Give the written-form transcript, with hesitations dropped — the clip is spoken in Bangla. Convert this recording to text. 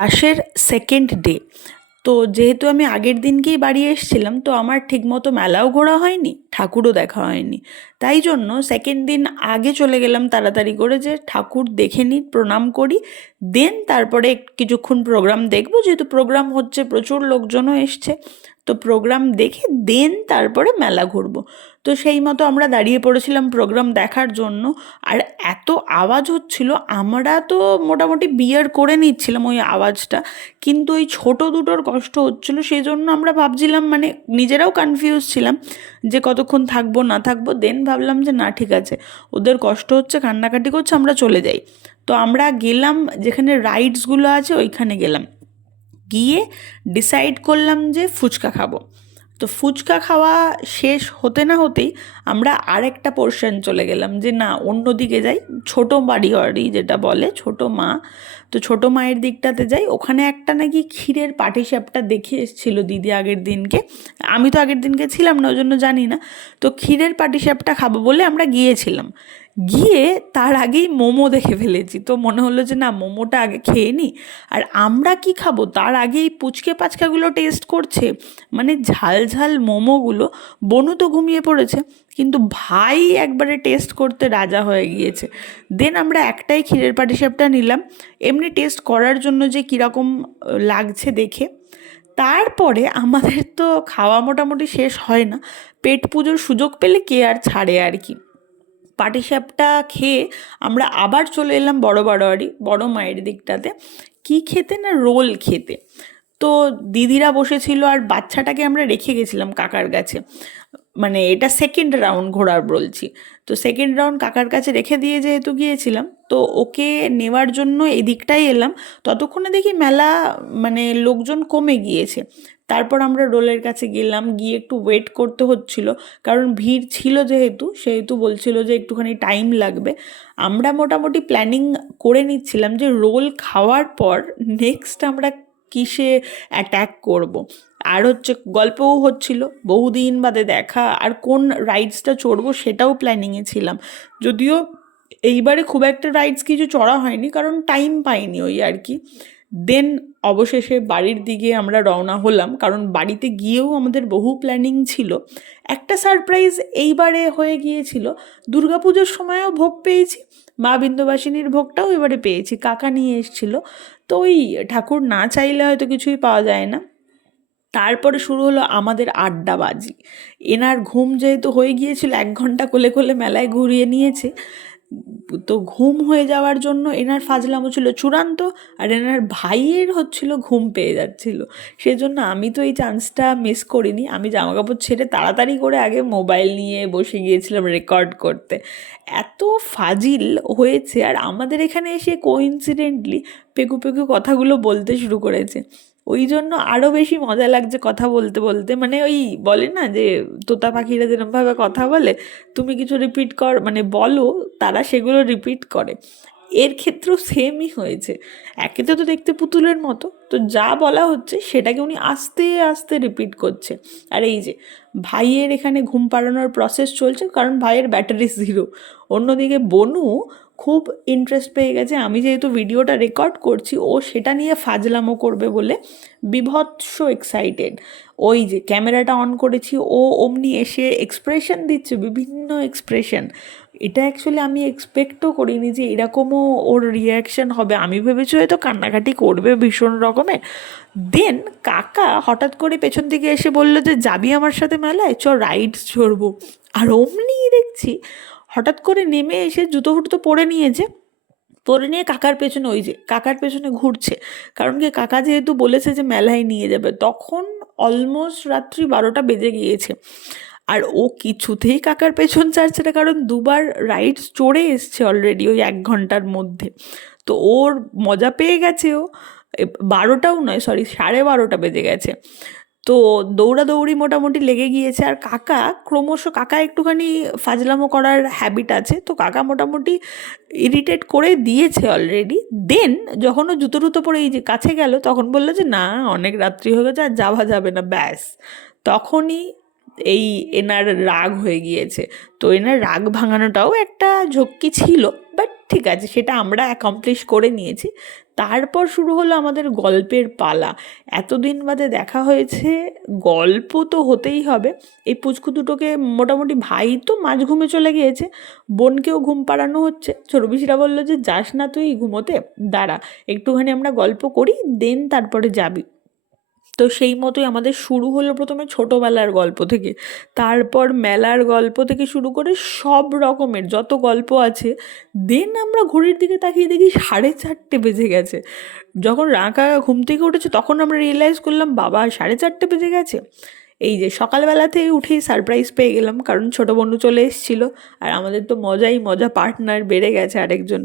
রাসের সেকেন্ড ডে। তো যেহেতু আমি আগের দিনকেই বাড়ি এসেছিলাম, তো আমার ঠিকমতো মেলাও ঘোরা হয়নি, ঠাকুরও দেখা হয়নি। তাই জন্য সেকেন্ড দিন আগে চলে গেলাম তাড়াতাড়ি করে, যে ঠাকুর দেখে নিই, প্রণাম করি, দেন তারপরে কিছুক্ষণ প্রোগ্রাম দেখবো, যেহেতু প্রোগ্রাম হচ্ছে, প্রচুর লোকজনও এসছে। তো প্রোগ্রাম দেখে দেন তারপরে মেলা ঘুরবো। তো সেই মতো আমরা দাঁড়িয়ে পড়েছিলাম প্রোগ্রাম দেখার জন্য। আর এত আওয়াজ হচ্ছিল, আমরা তো মোটামুটি বিয়ার করে নিচ্ছিলাম ওই আওয়াজটা, কিন্তু ওই ছোট দুটোর কষ্ট হচ্ছিল, সেই জন্য আমরা ভাবছিলাম, মানে নিজেরাও কনফিউজ ছিলাম যে কতক্ষণ থাকবো না থাকবো। দেন ভাবলাম যে না, ঠিক আছে, ওদের কষ্ট হচ্ছে, কান্নাকাটি করছে, আমরা চলে যাই। তো আমরা গেলাম যেখানে রাইডসগুলো আছে ওইখানে গেলাম, গিয়ে ডিসাইড করলাম যে ফুচকা খাবো। তো ফুচকা খাওয়া শেষ হতে না হতেই আমরা আরেকটা পোর্শন চলে গেলাম, যে না অন্যদিকে যাই, ছোটো বাড়ি যেটা বলে, ছোটো মা। তো ছোটো মায়ের দিকটাতে যাই, ওখানে একটা নাকি ক্ষীরের পাটিসাপটা দেখে এসেছিলো দিদি আগের দিনকে। আমি তো আগের দিনকে ছিলাম না, ওই জন্য জানি না। তো ক্ষীরের পাটিসাপটা খাবো বলে আমরা গিয়েছিলাম। গিয়ে তার আগেই মোমো দেখে ফেলেছি, তো মনে হলো যে না, মোমোটা আগে খেয়ে নিই। আর আমরা কি খাবো তার আগেই পুচকে পাচকাগুলো টেস্ট করছে, মানে ঝাল ঝাল মোমোগুলো। বনু তো ঘুমিয়ে পড়েছে, কিন্তু ভাই একবারে টেস্ট করতে রাজা হয়ে গিয়েছে। দেন আমরা একটাই ক্ষীরের পাটিসাপটা নিলাম, এমনি টেস্ট করার জন্য যে কীরকম লাগছে দেখে। তারপরে আমাদের তো খাওয়া মোটামুটি শেষ হয় না, পেট পুজোর সুযোগ পেলে কে আর ছাড়ে আর কি। পাটিসাপটা খেয়ে আমরা আবার চলে এলাম বড় মায়ের দিকটাতে। কি খেতে না, রোল খেতে। তো দিদিরা বসেছিল আর বাচ্চাটাকে আমরা রেখে গেছিলাম কাকার কাছে, মানে এটা সেকেন্ড রাউন্ড ঘোরার বলছি। তো সেকেন্ড রাউন্ড কাকার কাছে রেখে দিয়ে যেহেতু গিয়েছিলাম, তো ওকে নেওয়ার জন্য এই দিকটাই এলাম। ততক্ষণে দেখি মেলা, মানে লোকজন কমে গিয়েছে। তারপর আমরা রোলের কাছে গেলাম, গিয়ে একটু ওয়েট করতে হচ্ছিল, কারণ ভিড় ছিল যেহেতু, সেহেতু বলছিল যে একটুখানি টাইম লাগবে। আমরা মোটামুটি প্ল্যানিং করে নিচ্ছিলাম যে রোল খাওয়ার পর নেক্সট আমরা কিসে অ্যাটাক করব। আর হচ্ছে গল্পও হচ্ছিল, বহুদিন বাদে দেখা, আর কোন রাইডসটা চড়বো সেটাও প্ল্যানিংয়ে ছিলাম। যদিও এইবারে খুব একটা রাইডস কিছু চড়া হয়নি, কারণ টাইম পাইনি ওই আর কি। দেন অবশেষে বাড়ির দিকে আমরা রওনা হলাম, কারণ বাড়িতে গিয়েও আমাদের বহু প্ল্যানিং ছিল। একটা সারপ্রাইজ এইবারে হয়ে গিয়েছিল, দুর্গাপুজোর সময়ও ভোগ পেয়েছি, মা বিন্দুবাসিনীর ভোগটাও এবারে পেয়েছি, কাকা নিয়ে এসেছিলো। তো ওই ঠাকুর না চাইলে হয়তো কিছুই পাওয়া যায় না। তারপরে শুরু হলো আমাদের আড্ডাবাজি। এনার ঘুম যেহেতু হয়ে গিয়েছিল, 1 ঘন্টা কোলে কোলে মেলায় ঘুরিয়ে নিয়েছে, তো ঘুম হয়ে যাওয়ার জন্য এনার ফাজলামো ছিল চূড়ান্ত। আর এনার ভাইয়ের হচ্ছিল ঘুম পেয়ে যাচ্ছিল, সেজন্য আমি তো এই চান্সটা মিস করিনি। আমি জামাকাপড় ছেড়ে তাড়াতাড়ি করে আগে মোবাইল নিয়ে বসে গিয়েছিলাম রেকর্ড করতে। এত ফাজিল হয়েছে, আর আমাদের এখানে এসে কোইন্সিডেন্টলি পেকু পেকু কথাগুলো বলতে শুরু করেছে। ওই জন্য আরও বেশি মজা লাগছে কথা বলতে বলতে। মানে ওই বলে না যে তোতা পাখিরা যেরকমভাবে কথা বলে, তুমি কিছু রিপিট কর, মানে বলো, তারা সেগুলো রিপিট করে। এর ক্ষেত্রেও সেমই হয়েছে। একে তো দেখতে পুতুলের মতো, তো যা বলা হচ্ছে সেটাকে উনি আস্তে আস্তে রিপিট করছে। আর এই যে ভাইয়ের এখানে ঘুম পাড়ানোর প্রসেস চলছে, কারণ ভাইয়ের ব্যাটারি 0। অন্যদিকে বনু খুব ইন্টারেস্ট পেয়ে গেছে, আমি যেহেতু ভিডিওটা রেকর্ড করছি, ও সেটা নিয়ে ফাজলামো করবে বলে বিভৎস এক্সাইটেড। ওই যে ক্যামেরাটা অন করেছি, ও অমনি এসে এক্সপ্রেশন দিচ্ছে, বিভিন্ন এক্সপ্রেশন। এটা অ্যাকচুয়ালি আমি এক্সপেক্টও করিনি যে এরকমও ওর রিয়াকশান হবে। আমি ভেবেছি হয়তো কান্নাকাটি করবে ভীষণ রকমের। দেন কাকা হঠাৎ করে পেছন থেকে এসে বলল যে যাবি আমার সাথে মেলায়, চ রাইডস চড়বো। আর অমনিই দেখছি হঠাৎ করে নেমে এসে জুতো ফুটো পরে নিয়েছে, পরে নিয়ে কাকার পেছনে, ওই যে কাকার পেছনে ঘুরছে। কারণ কি, কাকা যেহেতু বলেছে যে মেলায় নিয়ে যাবে, তখন অলমোস্ট রাত্রি 12টা বেজে গিয়েছে। আর ও কিছুতেই কাকার পেছন ছাড়ছে না, কারণ দুবার রাইডস চড়ে এসছে অলরেডি ওই 1 ঘন্টার মধ্যে। তো ওর মজা পেয়ে গেছে ও। 12টাও নয়, সরি, 12:30 বেজে গেছে। তো দৌড়াদৌড়ি মোটামুটি লেগে গিয়েছে। আর কাকা একটুখানি ফাজলামো করার হ্যাবিট আছে, তো কাকা মোটামুটি ইরিটেট করে দিয়েছে অলরেডি। দেন যখন ও জুতো টুতো পরে এই যে কাছে গেল, তখন বললো যে না, অনেক রাত্রি হয়ে গেছে, আর যাওয়া যাবে না, ব্যাস। তখনই এই এনার রাগ হয়ে গিয়েছে। তো এনার রাগ ভাঙানোটাও একটা ঝক্কি ছিল, বাট ঠিক আছে, সেটা আমরা অ্যাকমপ্লিশ করে নিয়েছি। তারপর শুরু হলো আমাদের গল্পের পালা। এতদিন বাদে দেখা হয়েছে, গল্প তো হতেই হবে। এই পুচকু দুটোকে মোটামুটি, ভাই তো মাঝ ঘুমে চলে গিয়েছে, বোনকেও ঘুম পাড়ানো হচ্ছে। ছোটো পিসিরা বললো যে যাস না তুই ঘুমোতে, দাঁড়া একটুখানি আমরা গল্প করি, দেন তারপরে যাবি। তো সেই মতোই আমাদের শুরু হলো প্রথমে ছোটোবেলার গল্প থেকে, তারপর মেলার গল্প থেকে শুরু করে সব রকমের যত গল্প আছে। দেন আমরা ঘড়ির দিকে তাকিয়ে দেখি 4:30 বেজে গেছে। যখন রাঁকা ঘুম থেকে উঠেছে তখন আমরা রিয়েলাইজ করলাম, বাবা 4:30 বেজে গেছে। এই যে সকালবেলাতেই উঠেই সারপ্রাইজ পেয়ে গেলাম, কারণ ছোটো বন্ধু চলে এসেছিলো, আর আমাদের তো মজাই মজা, পার্টনার বেড়ে গেছে আরেকজন।